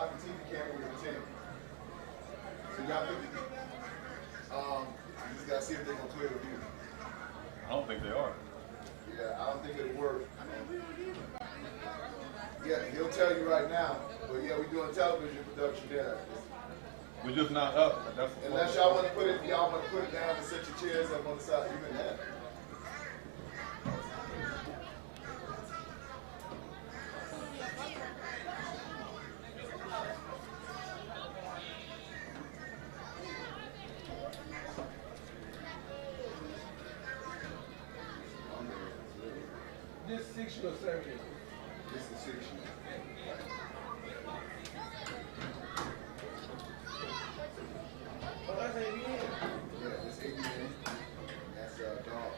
block the TV camera with the 10. So y'all pick it. You just gotta see if they're gonna clear the view. I don't think they are. Yeah, I don't think it'll work. Yeah, he'll tell you right now. But yeah, we're doing television production there. We're just not up. That's Unless y'all want to put it, y'all want to put it down and set your chairs up on the side. You can have it. This 6 or 7 years? This is 6 years. Oh, that's 80 years. Yeah, this 80 years. That's dog.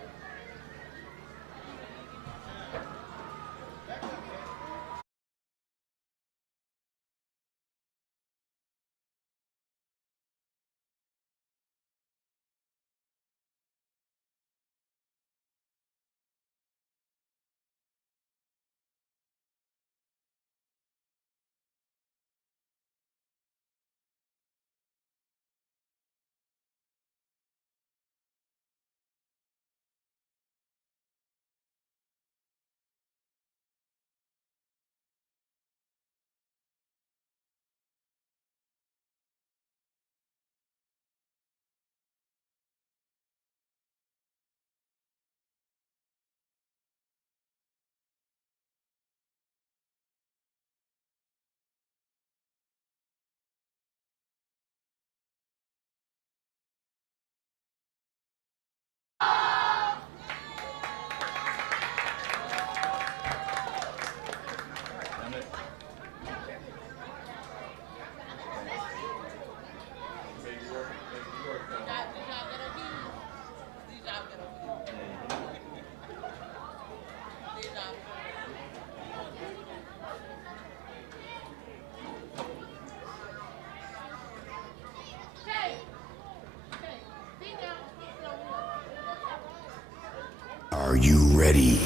Are you ready?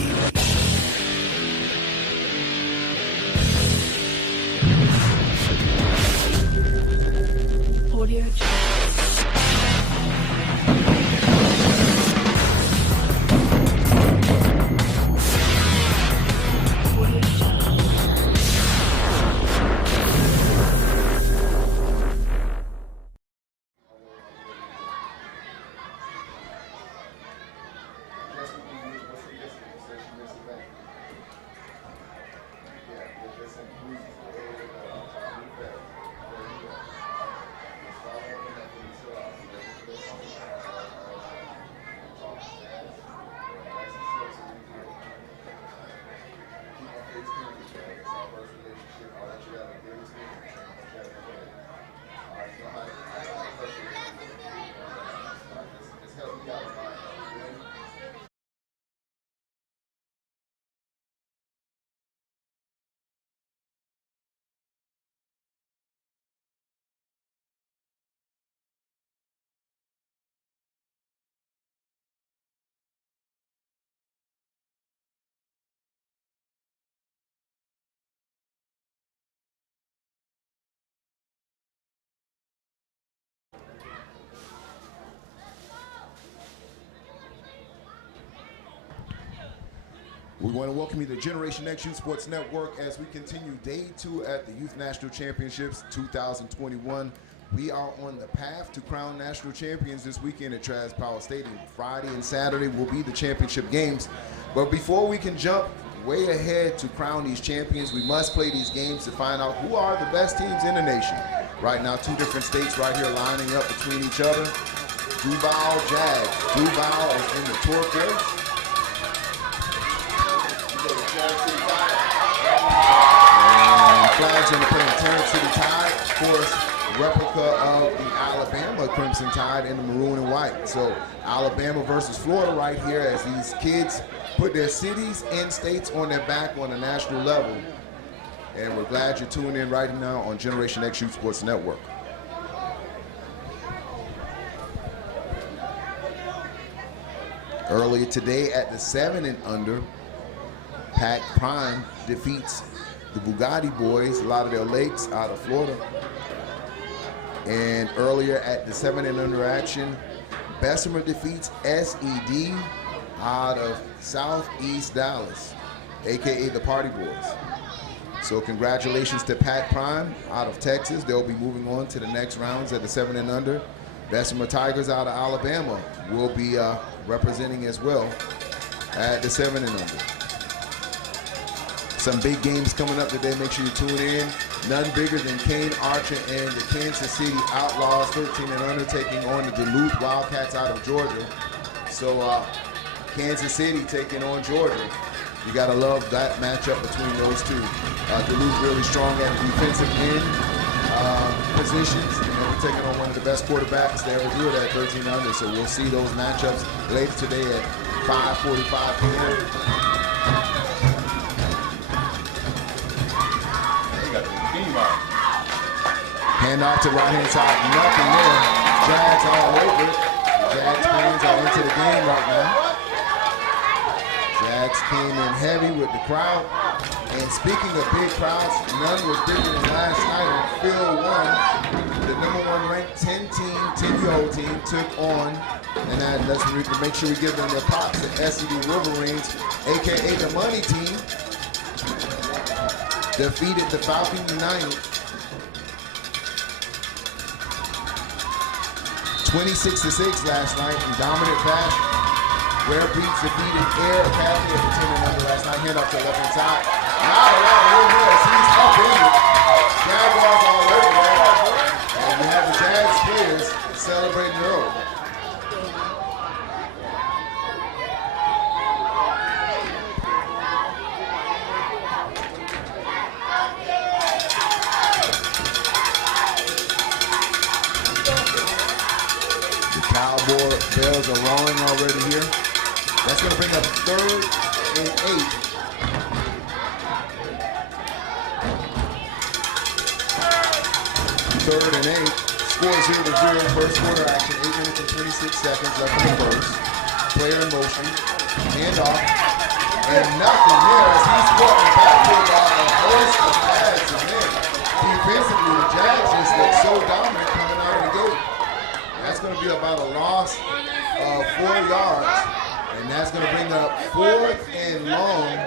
Audio We want to welcome you to Generation X Youth Sports Network as we continue day 2 at the Youth National Championships 2021. We are on the path to crown national champions this weekend at Travis Power Stadium. Friday and Saturday will be the championship games. But before we can jump way ahead to crown these champions, we must play these games to find out who are the best teams in the nation. Right now, 2 different states right here lining up between each other. Duval, Jags. Duval is in the turf race. And flags on the play in Tarrant City Tide, of course, replica of the Alabama Crimson Tide in the maroon and white. So Alabama versus Florida right here as these kids put their cities and states on their back on a national level. And we're glad you're tuning in right now on Generation X Youth Sports Network. Earlier today at the 7 and under, Pac Prime defeats the Bugatti Boys, Lauderdale Lakes out of Florida. And earlier at the 7 and under action, Bessemer defeats SED out of Southeast Dallas, AKA the Party Boys. So congratulations to Pat Prime out of Texas. They'll be moving on to the next rounds at the 7 and under. Bessemer Tigers out of Alabama will be representing as well at the 7 and under. Some big games coming up today. Make sure you tune in. None bigger than Kane Archer and the Kansas City Outlaws, 13 and under, taking on the Duluth Wildcats out of Georgia. So Kansas City taking on Georgia. You gotta love that matchup between those two. Duluth really strong at defensive end positions. And we're taking on one of the best quarterbacks to ever do it at 13 and under. So we'll see those matchups later today at 5:45 p.m. Hand off to right-hand side, nothing there. Jags all over it. Jags fans are into the game right now. Jags came in heavy with the crowd. And speaking of big crowds, none was bigger than last night on Field 1. The #1 ranked 10-year-old team took on, and let's make sure we give them their props, the SED Wolverines, AKA the money team, defeated the Falcon United 26-6 last night in dominant fashion. Rare Beats defeated Air Academy at the 10 and under last night. Hand off to the left-hand side. Not a lot of room there. He's up in it. Jaguars all over there. And you have the Jags players celebrating early. Cowboy bells are rolling already here. That's going to bring up 3rd and 8. Third and 8. Score 0-0. First quarter action. 8 minutes and 26 seconds left in the first. Player in motion. Hand off. And nothing there as he's walking backward by a host of Jags. And then defensively, the Jags just look so dominant coming out of the gate. That's going to be about a loss of 4 yards. And that's going to bring up 4th and long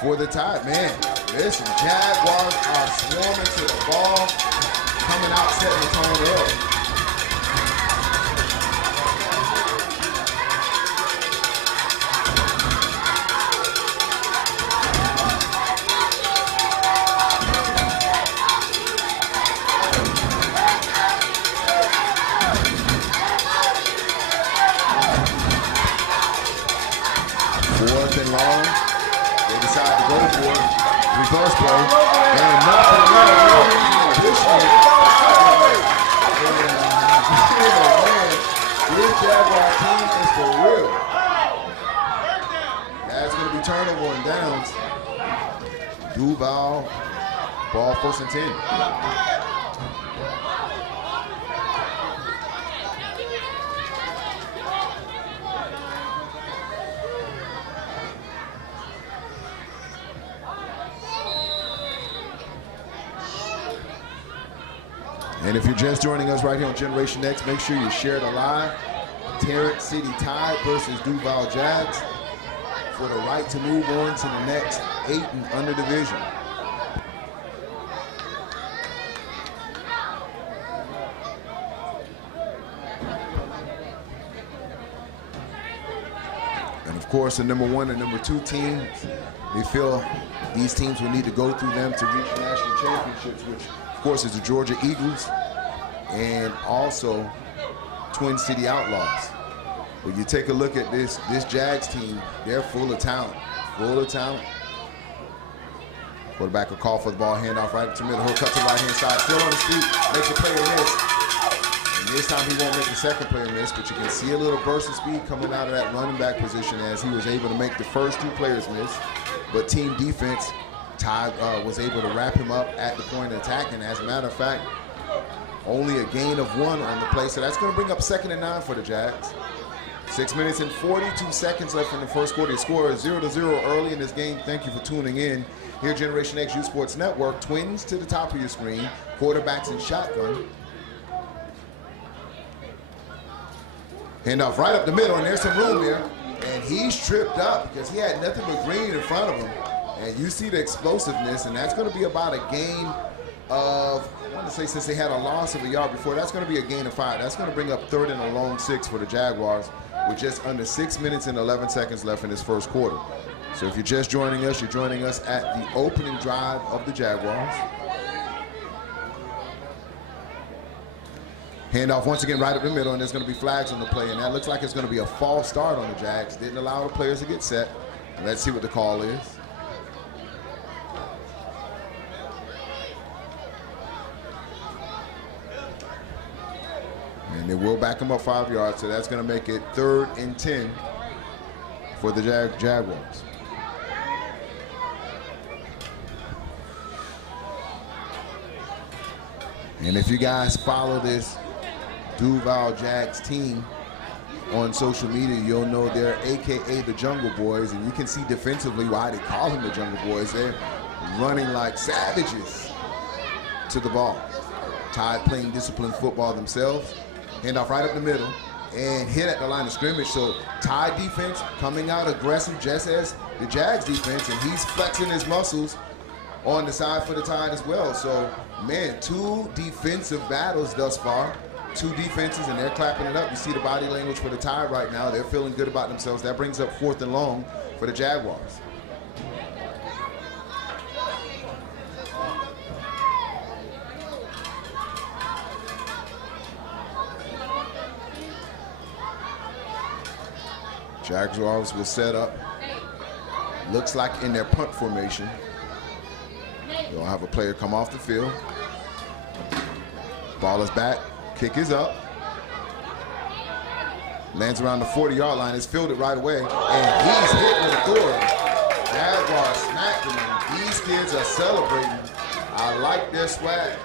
for the Tide. Man, listen, Jaguars are swarming to the ball, coming out, setting the tone early. Long. They decide to go for it. Reverse play. And nothing really additional. This Jaguar team is for real. That's going to be turnover and downs. Duval, ball 1st and 10. And if you're just joining us right here on Generation X, make sure you share the live. Tarrant City Tide versus Duval Jags for the right to move on to the next 8 and under division. And of course, the #1 and #2 teams, they feel these teams will need to go through them to reach national championships, which of course is the Georgia Eagles and also Twin City Outlaws. When you take a look at this Jags team, they're full of talent, Quarterback will call for the ball, handoff right to middle, he'll cut to the right-hand side, still on his feet, makes the player miss. And this time he won't make the second player miss, but you can see a little burst of speed coming out of that running back position as he was able to make the first 2 players miss. But team defense, Ty was able to wrap him up at the point of attack, and as a matter of fact, only a gain of 1 on the play. So that's going to bring up 2nd and 9 for the Jags. 6 minutes and 42 seconds left in the first quarter. The score is 0-0 early in this game. Thank you for tuning in. Here, Generation X Youth Sports Network. Twins to the top of your screen. Quarterbacks in shotgun. Handoff right up the middle, and there's some room there. And he's tripped up because he had nothing but green in front of him. And you see the explosiveness, and that's going to be about a gain of, I want to say, since they had a loss of a yard before, that's going to be a gain of 5. That's going to bring up 3rd and a long 6 for the Jaguars with just under 6 minutes and 11 seconds left in this first quarter. So if you're just joining us, you're joining us at the opening drive of the Jaguars. Handoff once again right up the middle, and there's going to be flags on the play, and that looks like it's going to be a false start on the Jags. Didn't allow the players to get set. Let's see what the call is. And they will back him up 5 yards, so that's going to make it 3rd and 10 for the Jaguars. And if you guys follow this Duval Jags team on social media, you'll know they're AKA the Jungle Boys, and you can see defensively why they call them the Jungle Boys. They're running like savages to the ball. Tide playing disciplined football themselves. Handoff right up the middle and hit at the line of scrimmage. So Tide defense coming out aggressive just as the Jags defense, and he's flexing his muscles on the side for the Tide as well. So, man, 2 defensive battles thus far. 2 defenses, and they're clapping it up. You see the body language for the Tide right now. They're feeling good about themselves. That brings up 4th and long for the Jaguars. Jaguars will set up. Looks like in their punt formation. They'll have a player come off the field. Ball is back. Kick is up. Lands around the 40-yard line. It's fielded right away. And he's hit with authority. Jaguars smacked him. These kids are celebrating. I like their swag.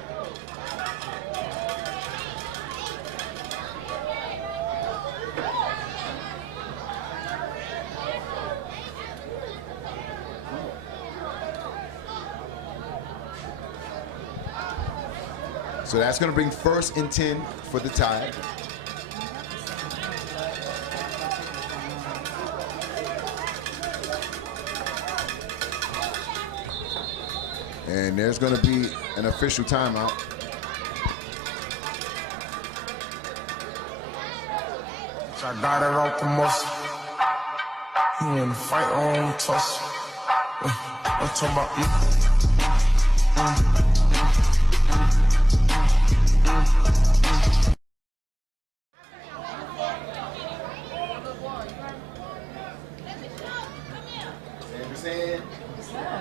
So that's going to bring 1st and 10 for the Tide. And there's going to be an official timeout. I got it off the muscle. He in the fight on tussle. I'm talking about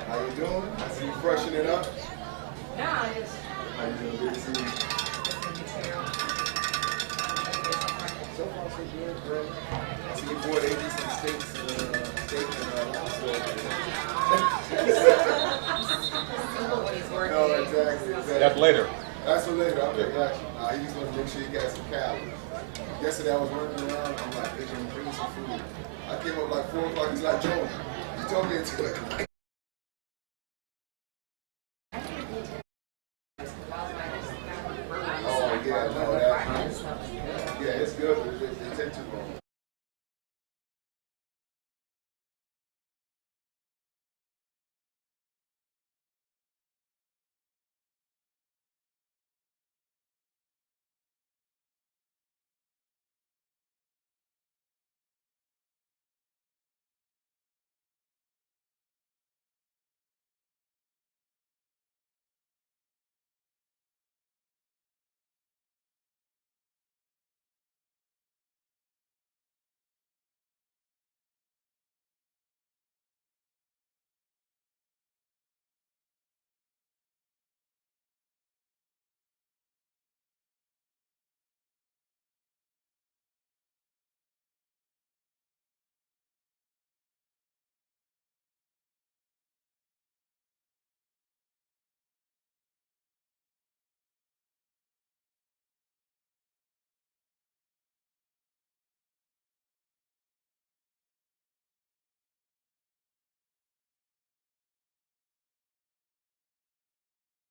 How you doing? I see you freshen it up. Nah, I just. How you doing? Good to see you. So far, so good, bro. I see you boy, they do some steaks No, exactly. That's later. That's for later. Okay, got you. He just want to make sure you got some calories. Yesterday I was working around. I'm like, they can bring some food. I came up like 4 o'clock. He's like, Joe, you told me it's good.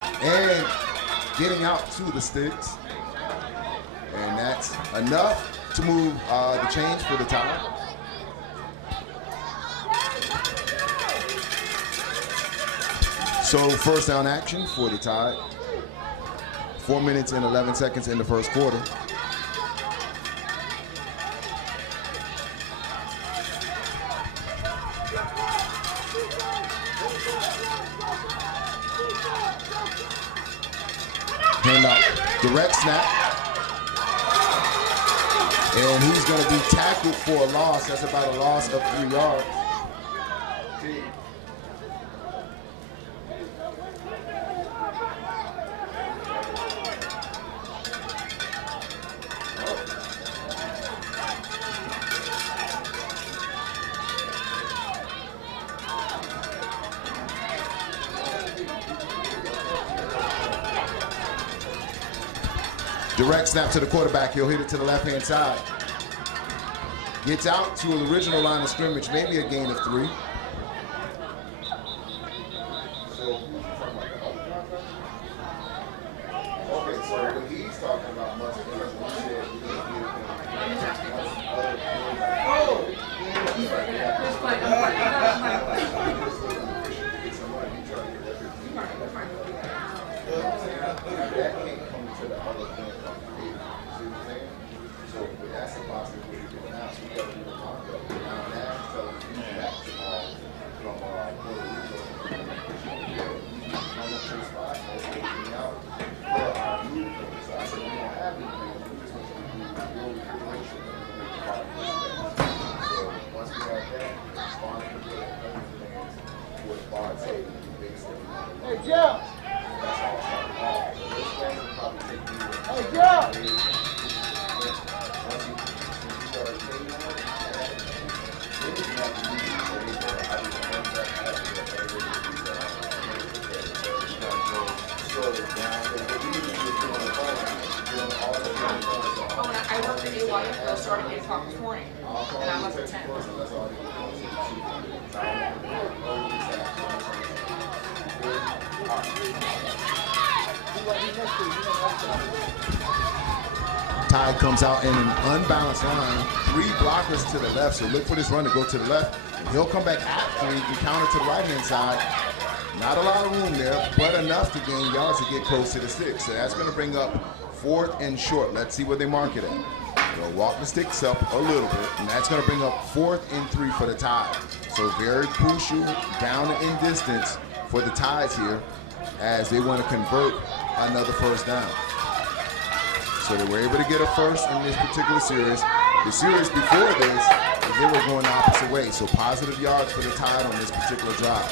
And getting out to the sticks. And that's enough to move the chains for the Tide. So first down action for the Tide. 4 minutes and 11 seconds in the first quarter. Hand out, direct snap. And he's going to be tackled for a loss. That's about a loss of 3 yards. Direct snap to the quarterback. He'll hit it to the left-hand side. Gets out to an original line of scrimmage, maybe a gain of 3. Okay, so what he's talking about must be Tide comes out in an unbalanced line. 3 blockers to the left, so look for this run to go to the left. He'll come back after he can counter to the right-hand side. Not a lot of room there, but enough to gain yards to get close to the sticks. So that's going to bring up 4th and short. Let's see where they mark it at. They'll walk the sticks up a little bit, and that's going to bring up 4th and 3 for the Tide. So very crucial down and in distance for the Tides here as they want to convert another first down. So they were able to get a first in this particular series. The series before this, they were going the opposite way. So positive yards for the Tide on this particular drive.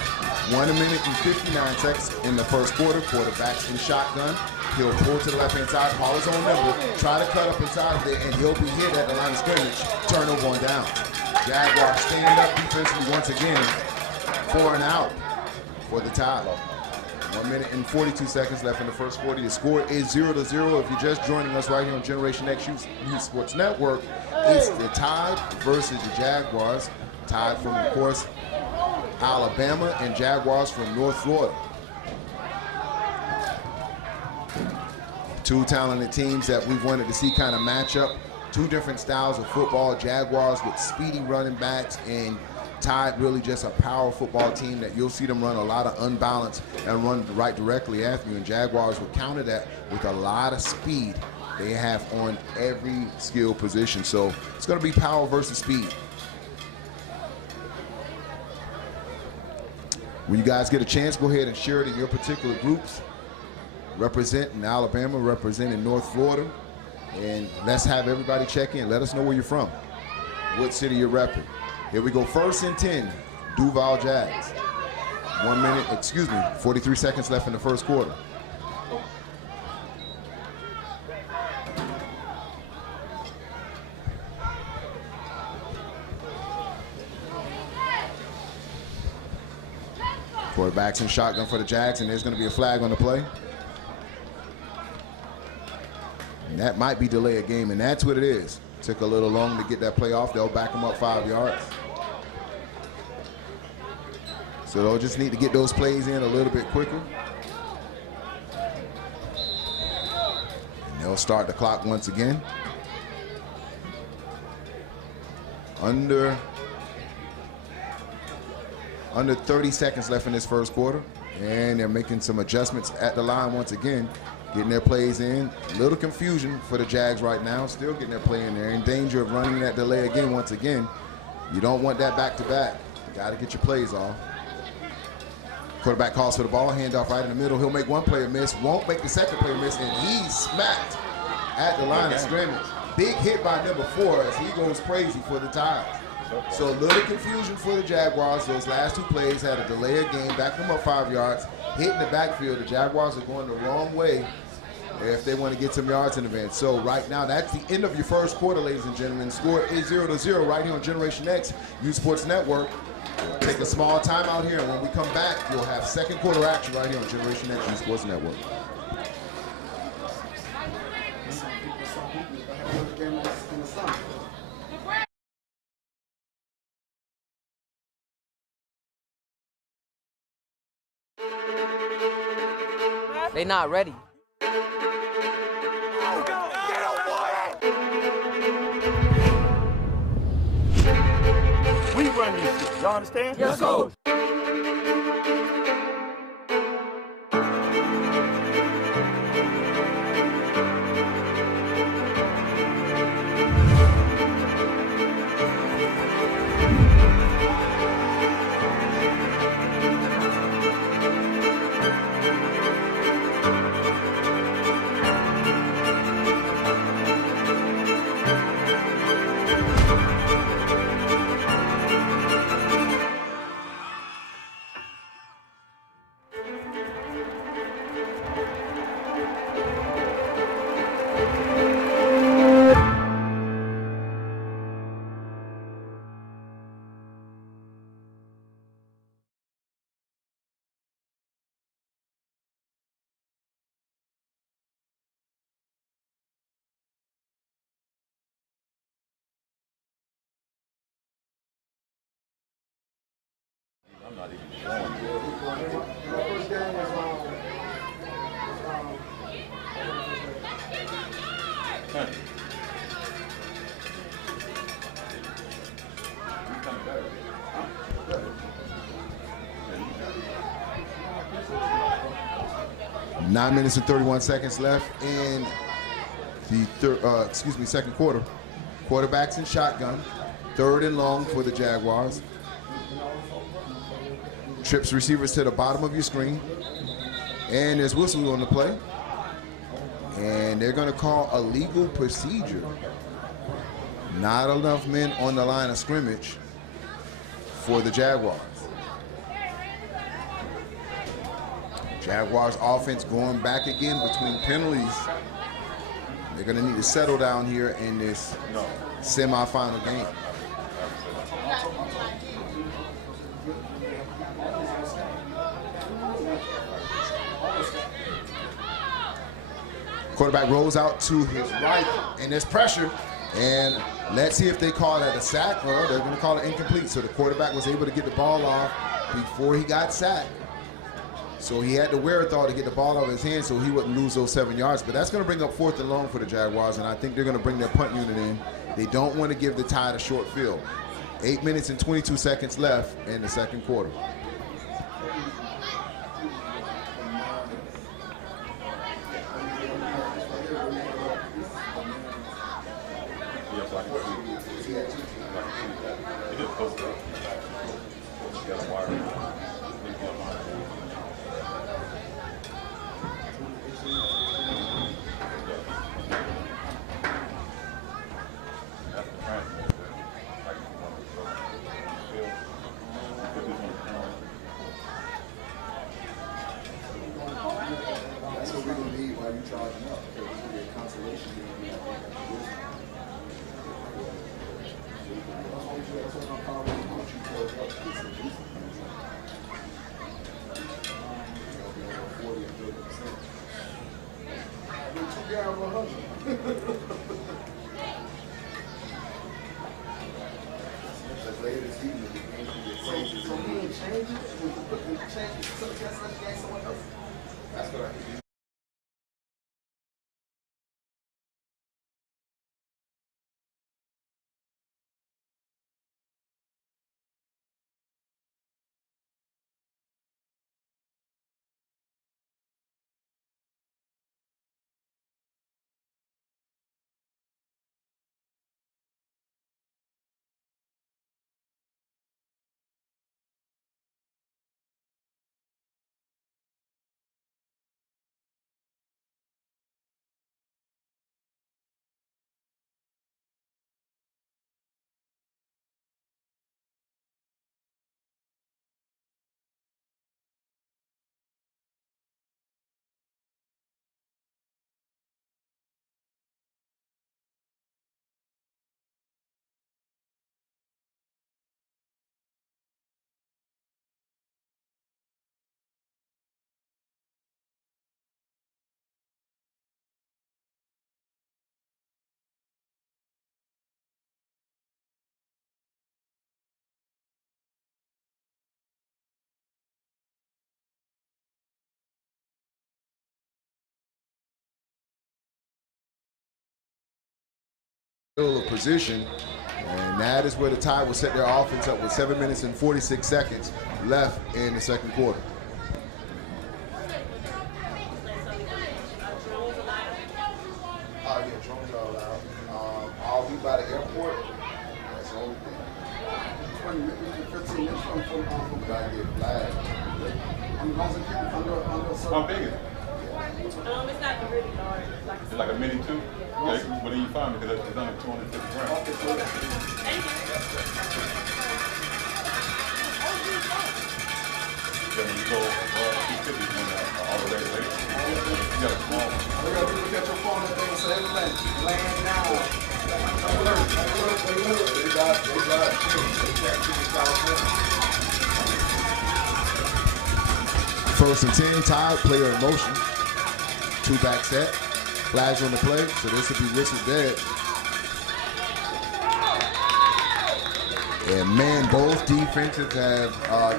1 minute and 59 seconds in the first quarter. Quarterback's in shotgun. He'll pull to the left-hand side, haul his own number, try to cut up inside of there, and he'll be hit at the line of scrimmage. Turnover on down. Jaguars stand up defensively once again. 4 and out for the Tide. 1 minute and 42 seconds left in the first quarter. The score is 0-0. If you're just joining us right here on Generation X Youth Sports Network, it's the Tide versus the Jaguars. Tide from, of course, Alabama, and Jaguars from North Florida. 2 talented teams that we've wanted to see kind of match up. 2 different styles of football. Jaguars with speedy running backs, and Tide really just a power football team that you'll see them run a lot of unbalanced and run right directly after you. And Jaguars will counter that with a lot of speed they have on every skill position. So it's going to be power versus speed. When you guys get a chance, go ahead and share it in your particular groups. Representing Alabama, representing North Florida. And let's have everybody check in. Let us know where you're from, what city you're repping. Here we go, 1st and 10, Duval Jags. 43 seconds left in the first quarter. Quarterback's in shotgun for the Jags, and there's going to be a flag on the play. And that might be delay a game, and that's what it is. Took a little long to get that play off. They'll back them up 5 yards. So they'll just need to get those plays in a little bit quicker. They'll start the clock once again. Under 30 seconds left in this first quarter. And they're making some adjustments at the line once again, getting their plays in. A little confusion for the Jags right now, still getting their play in there. In danger of running that delay again once again. You don't want that back-to-back. You got to get your plays off. Quarterback calls for the ball, handoff right in the middle. He'll make one player miss, won't make the second player miss, and he's smacked at the line of scrimmage. Big hit by number 4 as he goes crazy for the Tide. So a little confusion for the Jaguars. Those last 2 plays had a delay of game, backed them up 5 yards, hit in the backfield. The Jaguars are going the wrong way if they want to get some yards in advance. So right now, that's the end of your first quarter, ladies and gentlemen. Score is 0-0 right here on Generation X, Youth Sports Network. Take a small timeout here, and when we come back, you'll have second quarter action right here on Generation X, Youth Sports Network. They not ready. We run this shit. Y'all understand? Yes, coach. I'm not even showing. First game was 9 minutes and 31 seconds left in the second quarter. Quarterbacks in shotgun, 3rd and long for the Jaguars. Trips receivers to the bottom of your screen. And there's whistle on the play. And they're going to call a legal procedure. Not enough men on the line of scrimmage for the Jaguars. Jaguars offense going back again between penalties. They're going to need to settle down here in this semifinal game. Quarterback rolls out to his right, and there's pressure. And let's see if they call that a sack or they're going to call it incomplete. So the quarterback was able to get the ball off before he got sacked. So he had the wherewithal to get the ball out of his hand so he wouldn't lose those 7 yards. But that's going to bring up 4th and long for the Jaguars, and I think they're going to bring their punt unit in. They don't want to give the Tide a short field. 8 minutes and 22 seconds left in the second quarter. Field of position, and that is where the Tide will set their offense up with 7 minutes and 46 seconds left in the second quarter. Yeah, drones are allowed. I'll be by the airport. That's the only thing. 15 minutes from Gotta get flagged. How big is it? It's not really large. It's like a mini two? Like, what do you find? Because it's under 250 grams. Yeah, when you go 250, you want all the regulations. You got a small one. You gotta look at your phone and thing and say, everything, land now. First and 10, Tide, player in motion. 2 back set. Flags on the play, so this will be whistled dead. And man, both defenses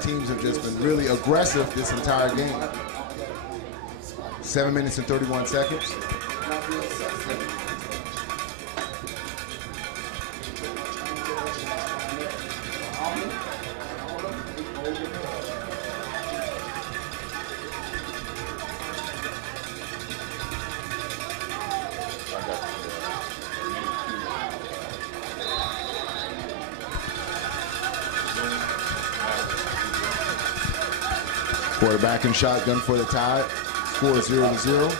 teams have just been really aggressive this entire game. 7 minutes and 31 seconds. Quarterback and shotgun for the Tide. Score 0-0.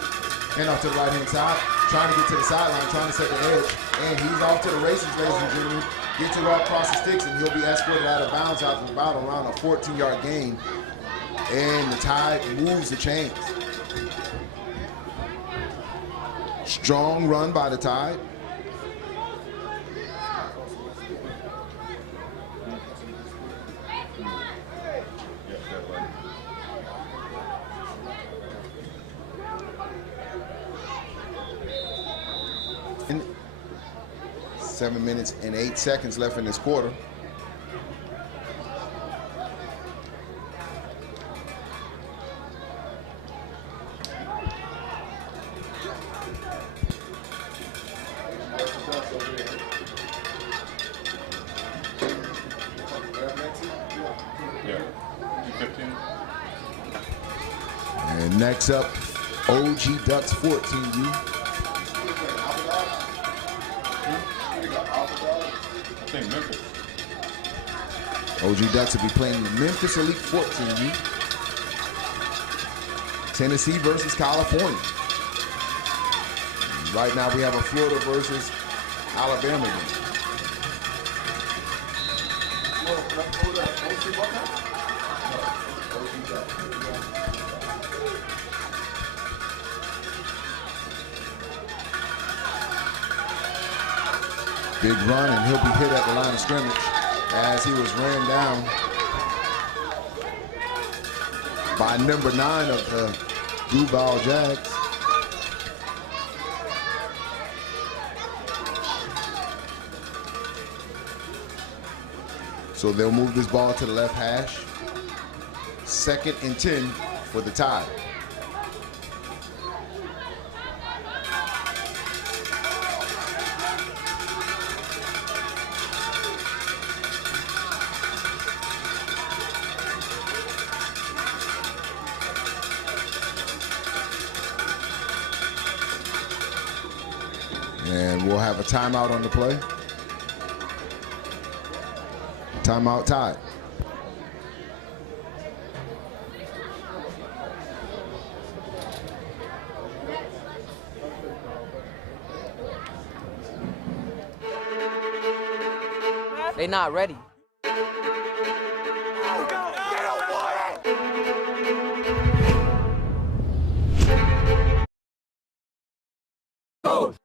And off to the right-hand side. Trying to get to the sideline, trying to set the edge. And he's off to the races, ladies and gentlemen. Gets it right across the sticks, and he'll be escorted out of bounds out to about around a 14-yard gain. And the Tide moves the chains. Strong run by the Tide. And 7 minutes and 8 seconds left in this quarter. Yeah, 215. And next up, OG Ducks 14U. I think Memphis. OG Ducks will be playing the Memphis Elite 14U. Tennessee versus California. Right now we have a Florida versus Alabama game. Big run, and he'll be hit at the line of scrimmage as he was ran down by number 9 of the Duval Jags. So they'll move this ball to the left hash. 2nd and 10 for the Tide. And we'll have a timeout on the play. Timeout, Tide. They not ready. Go!